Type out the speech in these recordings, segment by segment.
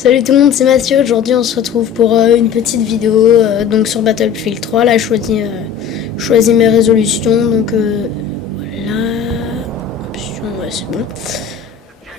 Salut tout le monde, c'est Mathieu. Aujourd'hui on se retrouve pour une petite vidéo donc sur Battlefield 3. Là je choisis mes résolutions. Donc voilà. Option, ouais, c'est bon.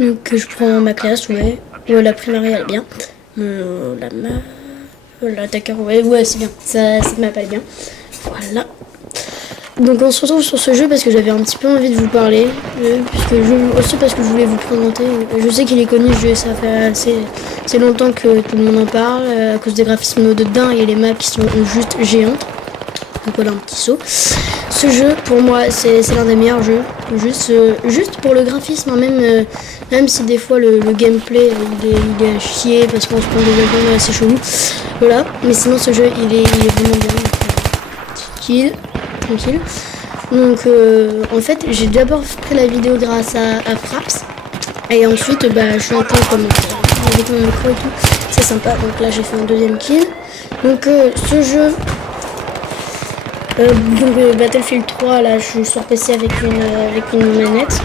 Donc je prends ma classe, ouais. Ouais, la primaire elle est bien. L'attaqueur, ouais c'est bien. Ça m'appelle bien. Voilà. Donc on se retrouve sur ce jeu parce que j'avais un petit peu envie de vous parler, aussi parce que je voulais vous présenter. Je sais qu'il est connu, ça fait assez longtemps que tout le monde en parle, à cause des graphismes de dingue et les maps qui sont juste géantes. Donc voilà un petit saut. Ce jeu pour moi c'est l'un des meilleurs jeux, juste pour le graphisme, hein, même si des fois le gameplay il est à chier parce qu'on se prend des avions assez chelous. Voilà, mais sinon ce jeu il est vraiment bien. Tranquille. Donc en fait j'ai d'abord pris la vidéo grâce à Fraps et ensuite je suis en train de commenter avec mon micro et tout, c'est sympa. Donc là j'ai fait un deuxième kill. Donc ce jeu Battlefield 3, là je suis sur PC avec une manette.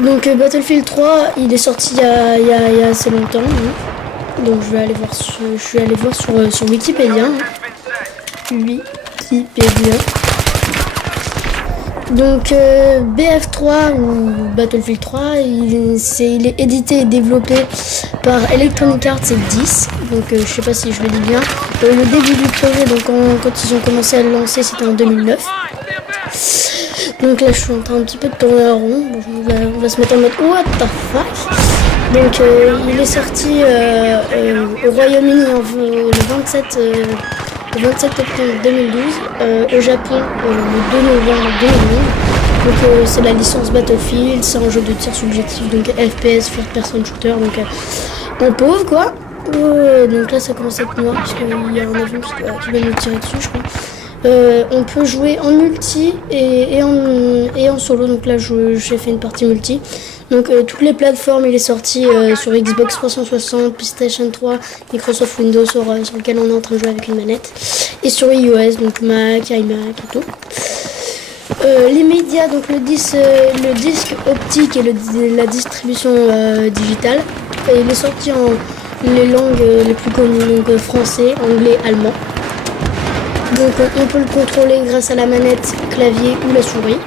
Donc Battlefield 3 il est sorti il y a assez longtemps, hein. Donc je suis allé voir sur Wikipédia, hein. Donc BF3 ou Battlefield 3, il est édité et développé par Electronic Arts 10. Donc je sais pas si je le dis bien. Le début du projet, donc quand ils ont commencé à le lancer, c'était en 2009. Donc là je suis en train un petit peu de tourner en rond. On va se mettre en mode what the fuck. Donc il est sorti au Royaume-Uni le 27 octobre 2012, au Japon le 2 novembre 2012. Donc c'est la licence Battlefield, c'est un jeu de tir subjectif, donc FPS, first person shooter, donc en pauvre quoi. Donc là ça commence à être noir parce qu'il y a un avion qui va nous tirer dessus, je crois. On peut jouer en multi et en solo, donc là j'ai fait une partie multi. Donc toutes les plateformes, il est sorti sur Xbox 360, PlayStation 3, Microsoft Windows sur lequel on est en train de jouer avec une manette, et sur iOS, donc Mac, iMac et tout. Les médias, donc le disque optique et la distribution digitale, il est sorti en les langues les plus connues, donc français, anglais, allemand. Donc on peut le contrôler grâce à la manette, clavier ou la souris,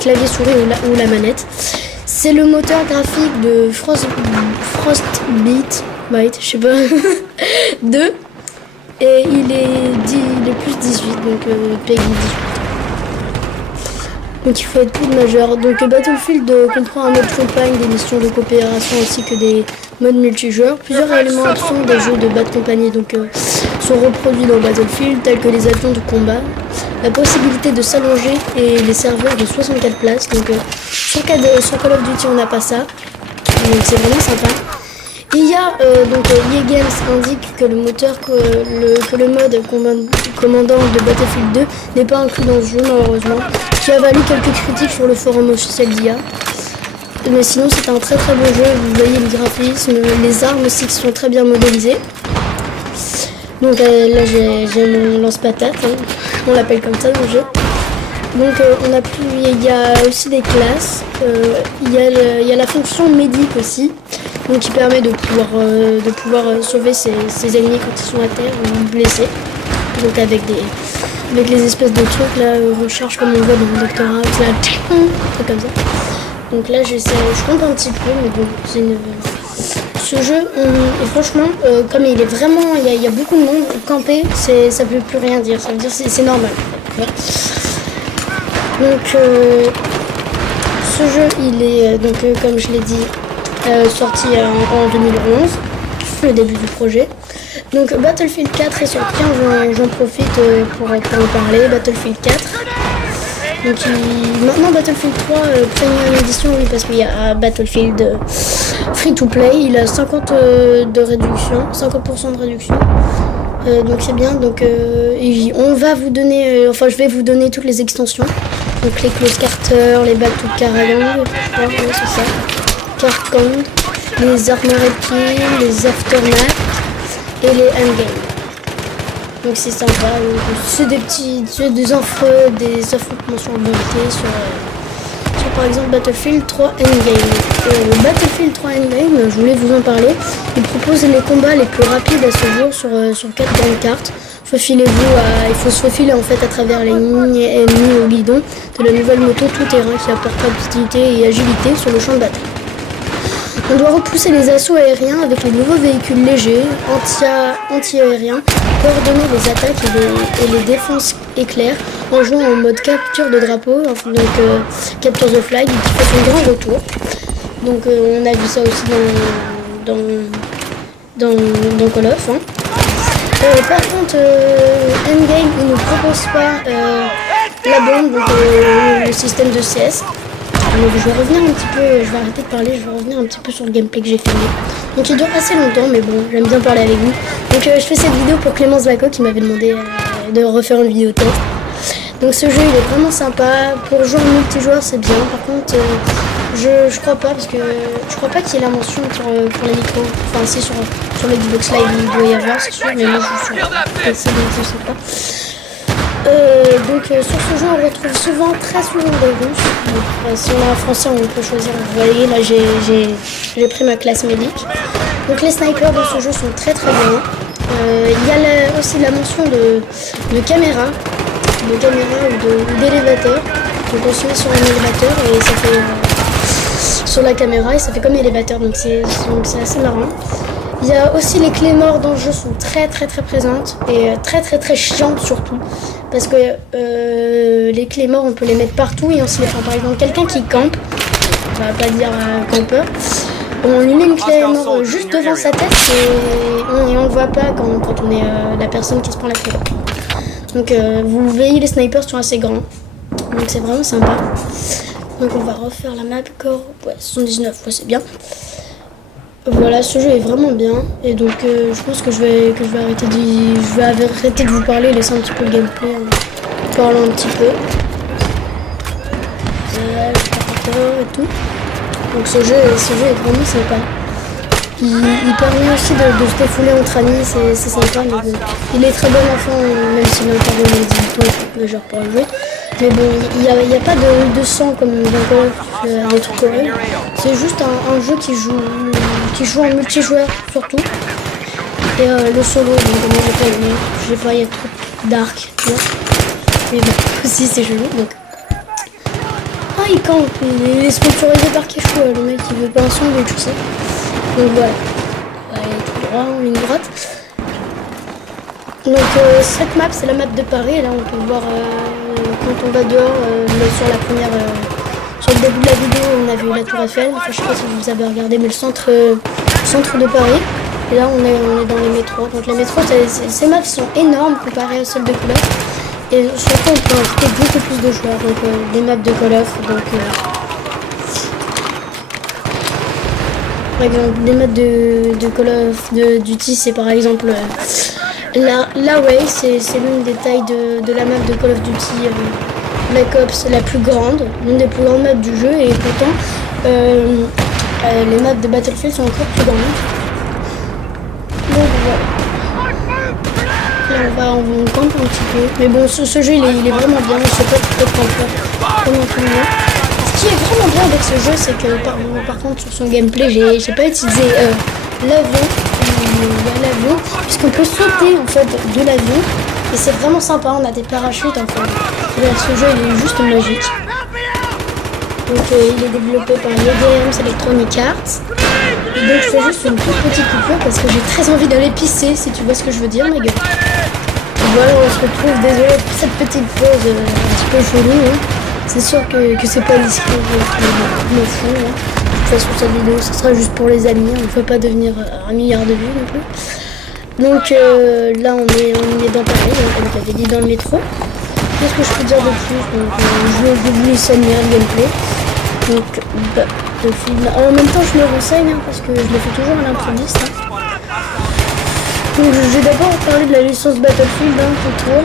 clavier, souris ou la manette. C'est le moteur graphique de Frostbite, je sais pas, 2, et il est plus 18, donc PEGI 18. Donc il faut être plus de majeur. Donc Battlefield comprend un mode campagne, des missions de coopération ainsi que des modes multijoueurs. Plusieurs éléments absents des jeux de Bad Company sont reproduits dans Battlefield, tels que les avions de combat, la possibilité de s'allonger et les serveurs de 64 places. Donc sur Call of Duty on n'a pas ça, donc c'est vraiment sympa. Il y a EA Games indique que le mode commandant de Battlefield 2 n'est pas inclus dans ce jeu malheureusement, qui a valu quelques critiques sur le forum officiel d'IA. Mais sinon c'est un très très beau jeu, vous voyez le graphisme, les armes aussi qui sont très bien modélisées. Donc là j'ai mon lance-patate, hein. On l'appelle comme ça dans le jeu. Donc il y a aussi des classes, il y a la fonction médic aussi, donc qui permet de pouvoir sauver ses ennemis quand ils sont à terre ou blessés. Donc avec les espèces de trucs là, recharge comme on voit dans le Dr House, là, truc comme ça. Donc là je compte un petit peu, mais bon, ce jeu, et franchement, comme il est vraiment, il y a beaucoup de monde, camper, ça veut plus rien dire, ça veut dire c'est normal. Ouais. Donc ce jeu il est comme je l'ai dit sorti en 2011, le début du projet. Donc Battlefield 4 est sorti, j'en profite pour en parler. Battlefield 4, donc maintenant Battlefield 3 première édition, oui, parce qu'il y a Battlefield free to play, il a 50% de réduction, donc c'est bien. Donc on va vous donner, je vais vous donner toutes les extensions, donc les close carter, les battle caralong, c'est ça, carcon, les armored kills, les aftermath et les endgame. Donc c'est sympa, c'est des affrontements sur le sur par exemple Battlefield 3 Endgame. Battlefield 3 Endgame, je voulais vous en parler. Il propose les combats les plus rapides à ce jour sur 4 grandes cartes. Il faut se faufiler en fait à travers les lignes ennemies au guidon de la nouvelle moto tout-terrain qui apporte rapidité et agilité sur le champ de bataille. On doit repousser les assauts aériens avec les nouveaux véhicules légers, anti-aériens, coordonner les attaques et les défenses éclairs en jouant en mode capture de drapeau, donc Capture the Flag, qui fait son grand retour. Donc on a vu ça aussi dans Call of. Hein. Par contre, Endgame il ne propose pas la bombe, donc le système de CS. Donc je vais revenir un petit peu, je vais arrêter de parler, je vais revenir un petit peu sur le gameplay que j'ai filmé. Donc il dure assez longtemps, mais bon, j'aime bien parler avec vous. Donc je fais cette vidéo pour Clémence Laco qui m'avait demandé de refaire une vidéo test. Donc ce jeu il est vraiment sympa, pour jouer en multijoueur c'est bien, par contre je crois pas, parce que je crois pas qu'il y ait la mention pour les micros, enfin si sur l'Xbox Live il doit y avoir c'est sûr, mais moi je suis sur PC donc je sais pas. Sur ce jeu on retrouve très souvent des Russes. Donc, si on est en français on peut choisir. Vous voyez là j'ai pris ma classe médic. Donc les snipers de ce jeu sont très bien. Il y a aussi la mention de caméra ou d'élévateur. Donc on se met sur un élévateur et ça fait sur la caméra et ça fait comme élévateur, donc c'est assez marrant. Il y a aussi les clés morts dans le jeu sont très présentes et très chiantes surtout parce que les clés morts on peut les mettre partout et on se les prend. Par exemple quelqu'un qui campe, on va pas dire campeur, on lui met une clé mort juste devant sa tête et on le voit pas quand on est la personne qui se prend la clé. Donc vous voyez les snipers sont assez grands, donc c'est vraiment sympa. Donc on va refaire la map core, ouais 79, ouais, c'est bien. Voilà, ce jeu est vraiment bien et donc je pense que je vais arrêter de vous parler, laisser un petit peu le gameplay en parlant un petit peu. Et tout. Donc ce jeu est vraiment sympa. Il permet aussi de se défouler entre amis, c'est sympa. Mais bon, il est très bon enfant, même s'il est encore dans les 18 ans, déjà pour le jouer. Mais bon, il n'y a pas de sang comme dans Call of, des trucs horribles. C'est juste un jeu qui joue en multijoueur surtout. Et le solo, donc comment on appelle, je sais pas, il y a trop dark. Mais bon, aussi c'est chelou. Donc. Ah, il campe, il est sponsorisé par Keshua, le mec il veut pas un son et tout ça. Donc voilà. On va aller tout droit, en ligne droite. Donc cette map c'est la map de Paris, et là on peut voir quand on va dehors, sur le début de la vidéo on a vu la tour Eiffel, enfin, je sais pas si vous avez regardé, mais le centre de Paris. Et là on est dans les métros, donc les métros ces maps sont énormes comparées à celles de Call of. Et surtout on peut inviter beaucoup plus de joueurs, donc des maps de Call of, donc par exemple des maps de Call of Duty c'est par exemple la Way, c'est l'une des tailles de la map de Call of Duty Black Ops la plus grande, l'une des plus grandes maps du jeu, et pourtant les maps de Battlefield sont encore plus grandes. Donc voilà. Là on campe un petit peu, mais bon ce jeu il est vraiment bien, je sais pas trop comment tout le monde. Ce qui est vraiment bien avec ce jeu c'est que par contre sur son gameplay j'ai pas utilisé l'avion, puisqu'on peut sauter en fait de l'avion et c'est vraiment sympa, on a des parachutes en fait. Ce jeu il est juste magique. Donc il est développé par EDM Electronic Arts. Donc je fais juste une toute petite coupure parce que j'ai très envie d'aller pisser, si tu vois ce que je veux dire ma gueule. Voilà, on se retrouve, désolé pour cette petite pause un petit peu chelou. Hein. C'est sûr que c'est pas discret, je m'en fous. Hein. De toute façon cette vidéo ce sera juste pour les amis, on ne peut pas devenir un milliard de vues non plus. Donc là on est dans Paris, comme je l'avais dit, dans le métro. Qu'est-ce que je peux dire de plus? Donc, je vous laisse admirer le gameplay. Donc le film. En même temps je me renseigne hein, parce que je le fais toujours à l'improviste. Hein. Donc je vais d'abord parler de la licence Battlefield plutôt.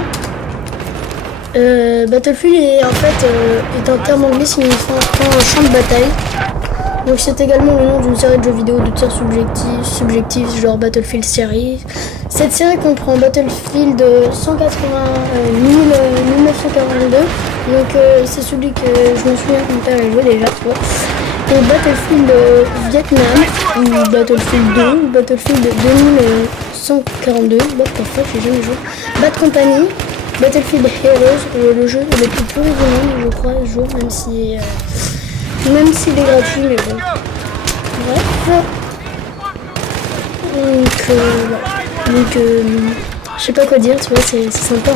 Battlefield est en fait est un terme anglais signifiant un champ de bataille. Donc c'est également le nom d'une série de jeux vidéo de tir subjectif genre Battlefield Series. Cette série comprend Battlefield 1942. Donc c'est celui que je me souviens que mon père a joué déjà, tu vois. Et Battlefield Vietnam, ou Battlefield 2, ou Battlefield 2142, what the fuck, j'ai jamais joué. Bad Company, Battlefield Heroes, le jeu le plus pourri du monde, je crois, ce jour, même s'il est gratuit, mais bon. Bref. Donc, je sais pas quoi dire, tu vois, c'est sympa. Hein.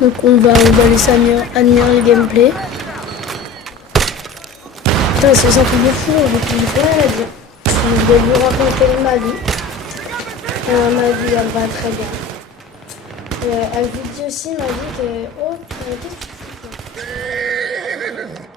Donc on va laisser admirer le gameplay. Putain, c'est un truc de fou, j'ai rien à dire. Je vais vous raconter ma vie. Ma vie, elle va très bien. Elle vous dit aussi ma vie que... Oh, qu'est-ce que tu fais, quoi?